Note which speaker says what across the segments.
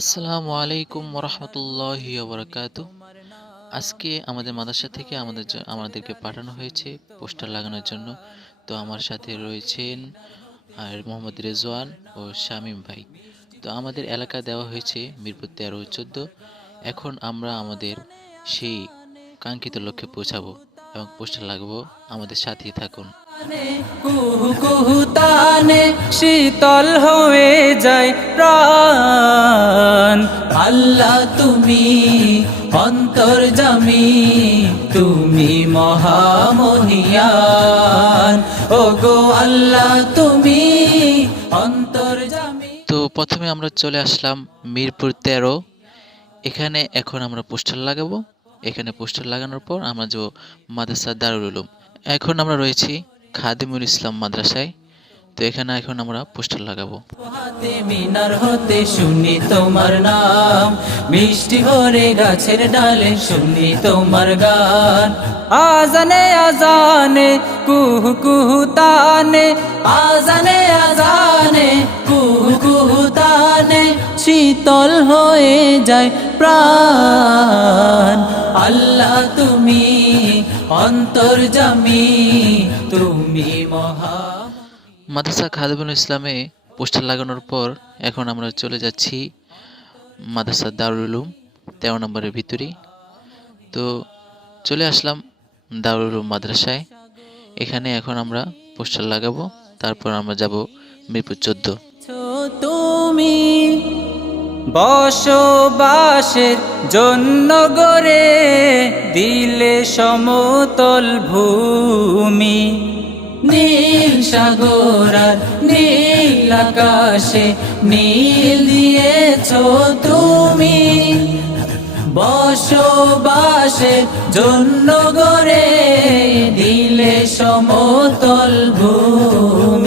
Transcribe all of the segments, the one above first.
Speaker 1: আসসালামু আলাইকুম ওরহমতুল্লাহি ওবরাকাত। আজকে আমাদের মাদ্রাসা থেকে আমাদের আমাদেরকে পাঠানো হয়েছে পোস্টার লাগানোর জন্য। তো আমার সাথে রয়েছেন, আর মোহাম্মদ রেজওয়ান ও শামীম ভাই। তো আমাদের এলাকা দেওয়া হয়েছে মিরপুর তেরো চোদ্দ। এখন আমরা আমাদের সেই কাঙ্ক্ষিত লক্ষ্যে পৌঁছাবো এবং পোস্টার লাগাবো। আমাদের সাথেই থাকুন।
Speaker 2: কুহু কুহু শীতল হয়ে যায় প্রাণ। আল্লাহ তুমি অন্তর জামি, তুমি মহামহিয়ান। ও গো আল্লাহ তুমি অন্তর জামি।
Speaker 1: তো প্রথমে আমরা চলে আসলাম মিরপুর তেরো। এখানে এখন আমরা পোস্টার লাগাবো। এখানে পোস্টার লাগানোর পর আমরা যে মাদ্রাসা দারুল উলুম। এখন আমরা রয়েছি খাদিমুল ইসলাম মাদ্রাসায়। তো এখানে এখন আমরা পোস্টার লাগাবো।
Speaker 2: মিনার হতে শুনি তোমার নাম। মিষ্টি ভরে গাছের ডালে শুনি তোমার গান। আজানে আজানে, কুহু কুহু তানে। আজানে আজানে, কুহু কুহু তানে। শীতল হয়ে যায় প্রাণ। আল্লাহ তুমি অন্তর জামি তুমি মহা
Speaker 1: মাদ্রাসা খাদিমুল ইসলামে পোস্টার লাগানোর পর এখন আমরা চলে যাচ্ছি মাদ্রাসা দারুল উলুম তেরো নম্বরের ভিতরেই তো চলে আসলাম দারুল উলুম মাদ্রাসায়। এখানে এখন আমরা পোস্টার লাগাবো তারপর আমরা যাব মিরপুর চোদ্দ।
Speaker 2: তুমি বসবাসের জন্য গড়ে দিলে সমতল ভূমি। নীল সাগর নীল আকাশে নীল দিয়েছ তুমি। বসবাসের জন্য গড়ে দিলে সমতল ভূমি।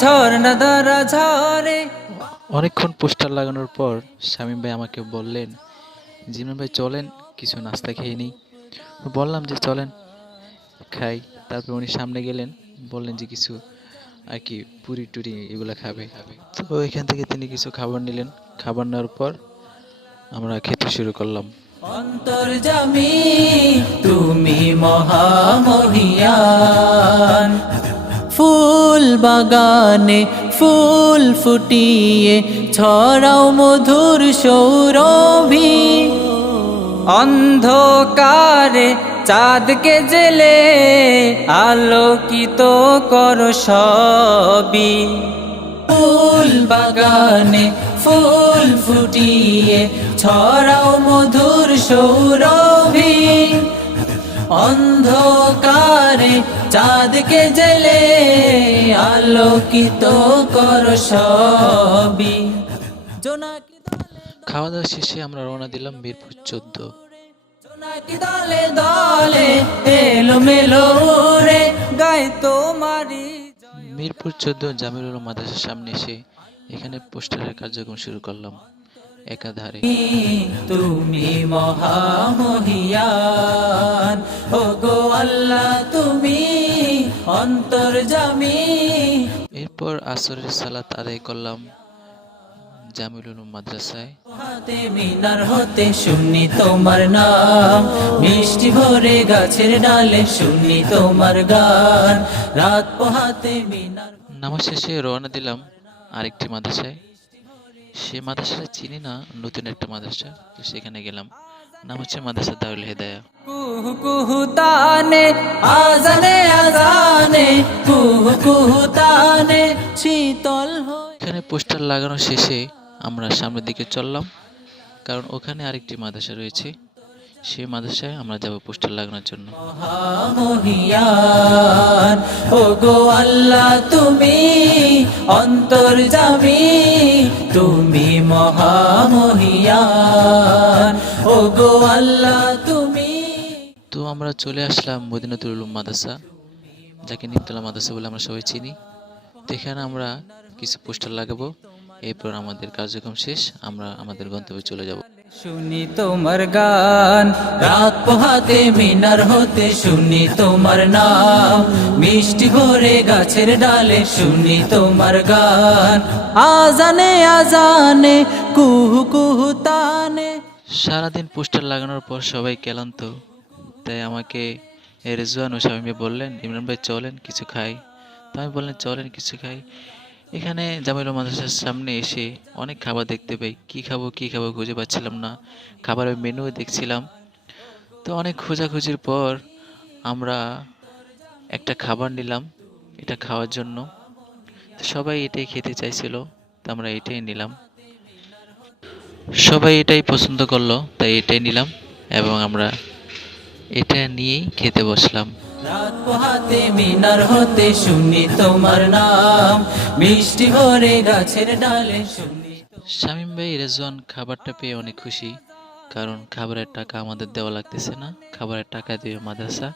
Speaker 2: ঝর্ণা ঝরে।
Speaker 1: অনেকক্ষণ পোস্টার লাগানোর পর শামীম ভাই আমাকে বললেন জিমন ভাই চলেন কিছু নাস্তা খেয়ে নিই। বললাম যে চলেন খাই। তারপর উনি সামনে গেলেন বললেন যে কিছু আর কি পুরি টুরি এগুলো খাবে। তো এখান থেকে তিনি কিছু খাবার নিলেন। খাবার নেওয়ার পর আমরা খেতে শুরু করলাম।
Speaker 2: অন্তর জামি তুমি মহামহিয়ান। ফুল বাগানে ফুল ফুটিয়ে ছড়াও মধুর সৌরভী। অন্ধকারে চাঁদকে জেলে আলোকিত কর সবই। ফুল বাগানে ফুল ফুটিয়ে ছড়াও মধুর সৌরভী। অন্ধকারে চাঁদকে জেলে আলোকিত কর জোনাকি
Speaker 1: খাওয়া দাওয়া শেষে আমরা রওনা দিলাম মিরপুর চোদ্দ।
Speaker 2: জোনাকি দলে দলে এলো মেলো রে গায়ে তোমারি
Speaker 1: মিরপুর চোদ্দ জামিল উলুম মাদ্রাসার সামনে এসে এখানে পোস্টারের কার্যক্রম শুরু করলাম। একাধারে।
Speaker 2: তুমি মহামহিয়ান ও গো আল্লাহ তুমি অন্তর জামি।
Speaker 1: এরপর আসরের সালাত আদায় করলাম মাদ্রাসায়।
Speaker 2: হাতে মিনার হতে শুনি তোমার নাম মিষ্টি ভরে গাছের ডালে শুনি তোমার গান। রাত পোহাতে মিনার
Speaker 1: নামাজ শেষে রওনা দিলাম আরেকটি মাদ্রাসায়। সে মাদ্রাসাটা চিনি না নতুন একটা মাদ্রাসা তো সেখানে গেলাম। নাম হচ্ছে মাদ্রাসা দারুল হেদায়া।
Speaker 2: আজানে আজানে শীতল
Speaker 1: এখানে পোস্টার লাগানো শেষে আমরা সামনের দিকে চললাম কারণ ওখানে আরেকটি মাদ্রাসা রয়েছে। সেই মাদ্রাসায় আমরা যাব পোস্টার লাগানোর জন্য।
Speaker 2: ও গো আল্লাহ তুমি অন্তর যাবি তুমি মহামহিয়ান ও গো আল্লাহ তুমি
Speaker 1: তো আমরা চলে আসলাম মদিনাতুল উলুম মাদ্রাসা যাকে নিমতলা মাদ্রাসা বলে আমরা সবাই চিনি। তো এখানে আমরা কিছু পোস্টার লাগাবো এরপর আমাদের কার্যক্রম শেষ আমরা আমাদের গন্তব্যে চলে যাব।
Speaker 2: শুনি তোমার গান। রাত পোহাতে মিনার হতে শুনি তোমার নাম। মিষ্টি ভরে গাছের ডালে শুনি তোমার গান। আজানে আজানে, কুহু কুহু তানে।
Speaker 1: সারাদিন পোস্টার লাগানোর পর সবাই ক্লান্ত। তাই আমাকে রেজওয়ান ও শামীমে বললেন, ইমরান ভাই, চলেন, কিছু খাই। তো আমি বললেন চলেন, কিছু খাই। এখানে জামিল মাদ্রাসার সামনে এসে অনেক খাবার দেখতে পাই। কি খাব কি খাব খুঁজে পাচ্ছিলাম না। খাবারের মেনু দেখছিলাম। তো অনেক খোঁজাখুঁজির পর আমরা একটা খাবার নিলাম, এটা খাওয়ার জন্য। সবাই এটাই খেতে চাইছিল, তো আমরা এটাই নিলাম। সবাই এটাই পছন্দ করল, তাই এটাই নিলাম এবং আমরা এটা নিয়েই খেতে বসলাম।
Speaker 2: রাত পোহাতে মিনার হতে শুনি তোমার নাম। মিষ্টি ভরে গাছের ডালে শুনি
Speaker 1: শামীম ভাই রেজওয়ান খাবারটা পেয়ে অনেক খুশি। কারণ খাবারের টাকা আমাদের দেওয়া লাগতেছে না। খাবারের টাকা দিয়ে মাদ্রাসা।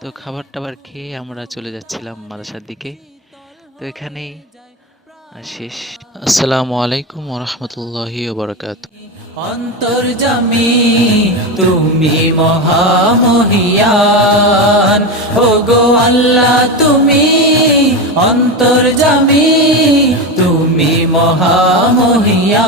Speaker 1: তো খাবার টাবার খেয়ে আমরা চলে যাচ্ছিলাম মাদ্রাসার দিকে। তো এখানেই শেষ। আসসালামু আলাইকুম ওরহমতুল্লাহি ওবরাকাত।
Speaker 2: অন্তর জামি তুমি মহামহিয়ান। ও গো আল্লাহ তুমি অন্তর তুমি মহামহিয়ান।